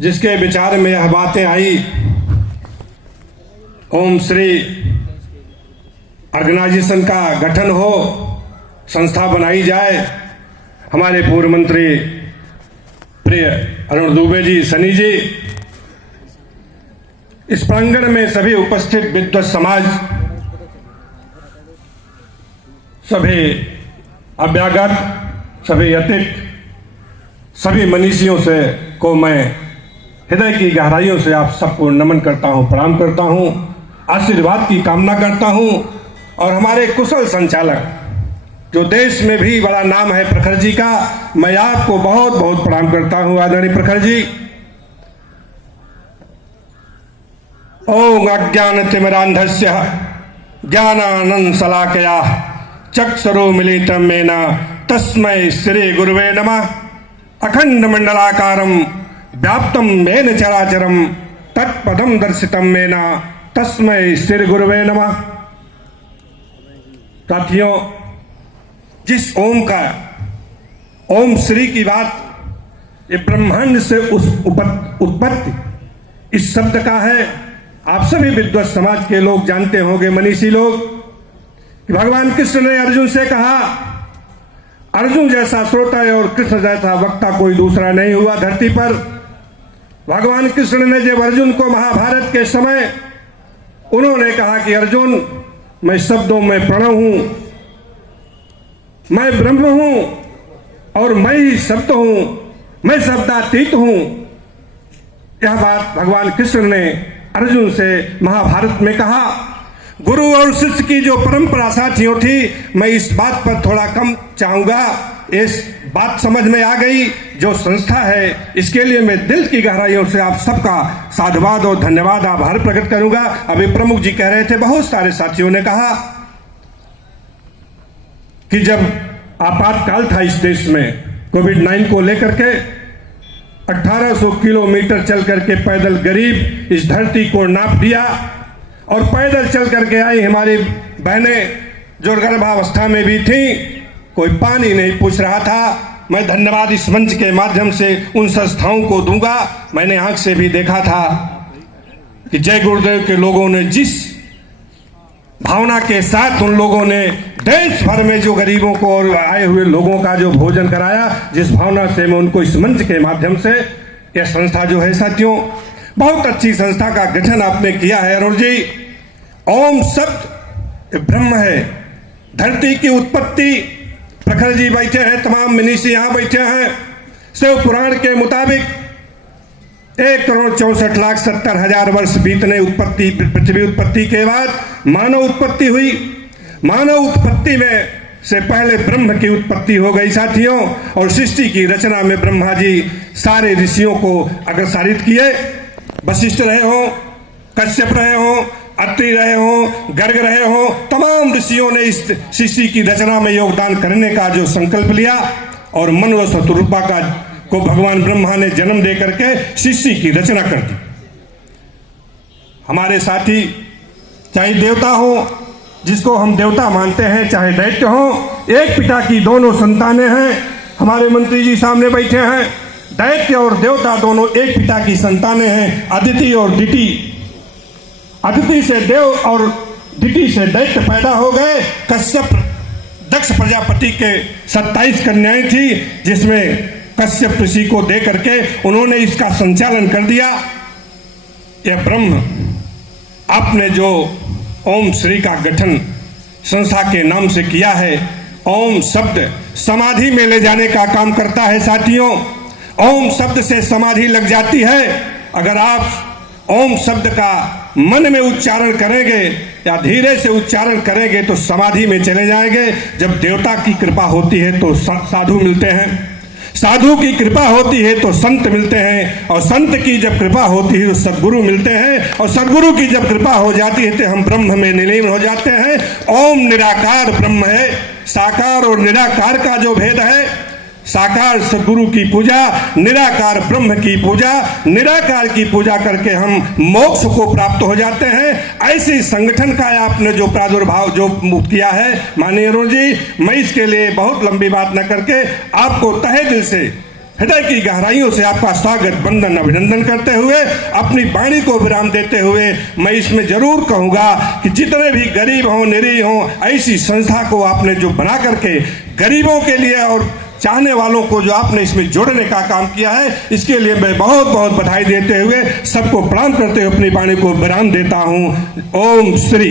जिसके विचार में यह बातें आई, ओम श्री ऑर्गेनाइजेशन का गठन हो, संस्था बनाई जाए। हमारे पूर्व मंत्री प्रिय अरुण दुबे जी, सनी जी, इस प्रांगण में सभी उपस्थित विद्वत समाज, सभी अभ्यागत, सभी अतिथि, सभी मनीषियों से को मैं हृदय की गहराइयों से आप सबको नमन करता हूं, प्रणाम करता हूं, आशीर्वाद की कामना करता हूं। और हमारे कुशल संचालक, जो देश में भी बड़ा नाम है, प्रखर जी का, मैं आपको बहुत बहुत प्रणाम करता हूं। आदरणीय प्रखर जी, ओम अज्ञानतिमिरान्धस्य ज्ञानानन्दशलाकया चक्षुरुन्मीलितं येन तस्मै श्री गुरुवे नमः। अखण्डमण्डलाकारं व्याप्तं येन चराचरं तत्पदं दर्शितं येन तस्मै श्री गुरुवे नमः। साथियों, जिस ओम का, ओम श्री की बात, ये ब्रह्मांड से उस उत्पत्ति इस शब्द का है। आप सभी विद्वत समाज के लोग जानते होंगे, मनीषी लोग, कि भगवान कृष्ण ने अर्जुन से कहा, अर्जुन जैसा श्रोता और कृष्ण जैसा वक्ता कोई दूसरा नहीं हुआ धरती पर। भगवान कृष्ण ने जब अर्जुन को महाभारत के समय उन्होंने कहा कि अर्जुन, मैं शब्दों में प्रणव हूं, मैं ब्रह्म हूं और मैं ही शब्द हूं, मैं शब्दातीत हूं। यह बात भगवान कृष्ण ने अर्जुन से महाभारत में कहा। गुरु और शिष्य की जो परंपरा साथियों थी, मैं इस बात पर थोड़ा कम चाहूंगा। इस बात समझ में आ गई, जो संस्था है, इसके लिए मैं दिल की गहराइयों से आप सबका साधुवाद और धन्यवाद, आभार प्रकट करूंगा। अभी प्रमुख जी कह रहे थे, बहुत सारे साथियों ने कहा कि जब आपातकाल था इस देश में कोविड-19 को लेकर के, 1800 किलोमीटर चल करके पैदल गरीब इस धरती को नाप दिया और पैदल चल करके आई हमारी बहनें जो गर्भावस्था में भी थी, कोई पानी नहीं पूछ रहा था। मैं धन्यवाद इस मंच के माध्यम से उन संस्थाओं को दूंगा। मैंने आंख से भी देखा था कि जय गुरुदेव के लोगों ने जिस भावना के साथ उन लोगों ने देश भर में जो गरीबों को और आए हुए लोगों का जो भोजन कराया, जिस भावना से मैं उनको इस मंच के माध्यम से, यह संस्था जो है साथियों, बहुत अच्छी संस्था का गठन आपने किया है अरुण जी। ओम शब्द ब्रह्म है, धरती की उत्पत्ति, प्रखर जी बैठे हैं, तमाम मनीषी यहां बैठे हैं। शिव पुराण के मुताबिक 1,64,70,000 वर्ष बीतने पृथ्वी उत्पत्ति के बाद मानव उत्पत्ति हुई। मानव उत्पत्ति में से पहले ब्रह्म की उत्पत्ति हो गई साथियों, और सृष्टि की रचना में ब्रह्मा जी सारे ऋषियों को अग्रसारित किए। वशिष्ठ रहे हो, कश्यप रहे हो, अत्रि रहे हो, गर्ग रहे हो, तमाम ऋषियों ने इस सृष्टि की रचना में योगदान करने का जो संकल्प लिया, और मन व शत्रुपा का को भगवान ब्रह्मा ने जन्म दे करके सृष्टि की रचना कर दी। हमारे साथी, चाहे देवता हो, जिसको हम देवता मानते हैं, चाहे दैत्य हो, एक पिता की दोनों संतानें हैं। हमारे मंत्री जी सामने बैठे हैं। दैत्य और देवता दोनों एक पिता की संतानें हैं, अदिति और दिति। अदिति से देव और दिति से दैत्य पैदा हो गए। कश्यप दक्ष प्रजापति के 27 कन्याएं थी, जिसमें कश्यप ऋषि को दे करके उन्होंने इसका संचालन कर दिया। यह ब्रह्म आपने जो ओम श्री का गठन संस्था के नाम से किया है, ओम शब्द समाधि में ले जाने का काम करता है साथियों। ओम शब्द से समाधि लग जाती है। अगर आप ओम शब्द का मन में उच्चारण करेंगे या धीरे से उच्चारण करेंगे तो समाधि में चले जाएंगे। जब देवता की कृपा होती है तो साधु मिलते हैं, साधु की कृपा होती है तो संत मिलते हैं, और संत की जब कृपा होती है तो सदगुरु मिलते हैं, और सदगुरु की जब कृपा हो जाती है तो हम ब्रह्म में निलीन हो जाते हैं। ओम निराकार ब्रह्म है। साकार और निराकार का जो भेद है, साकार सदगुरु की पूजा, निराकार ब्रह्म की पूजा, निराकार की पूजा करके हम मोक्ष को प्राप्त हो जाते हैं। ऐसी संगठन का आपने जो प्रादुर्भाव जो किया है माननीय अरुण जी, मैं इसके लिए बहुत लंबी बात न करके आपको तहे दिल से हृदय की गहराइयों से आपका स्वागत वंदन अभिनंदन करते हुए अपनी वाणी को विराम देते हुए मैं इसमें जरूर कहूंगा कि जितने भी गरीब हों निरीह हों, ऐसी संस्था को आपने जो बना करके गरीबों के लिए और चाहने वालों को जो आपने इसमें जोड़ने का काम किया है, इसके लिए मैं बहुत बहुत बधाई देते हुए सबको प्रणाम करते हुए अपनी वाणी को विराम देता हूं। ओम श्री।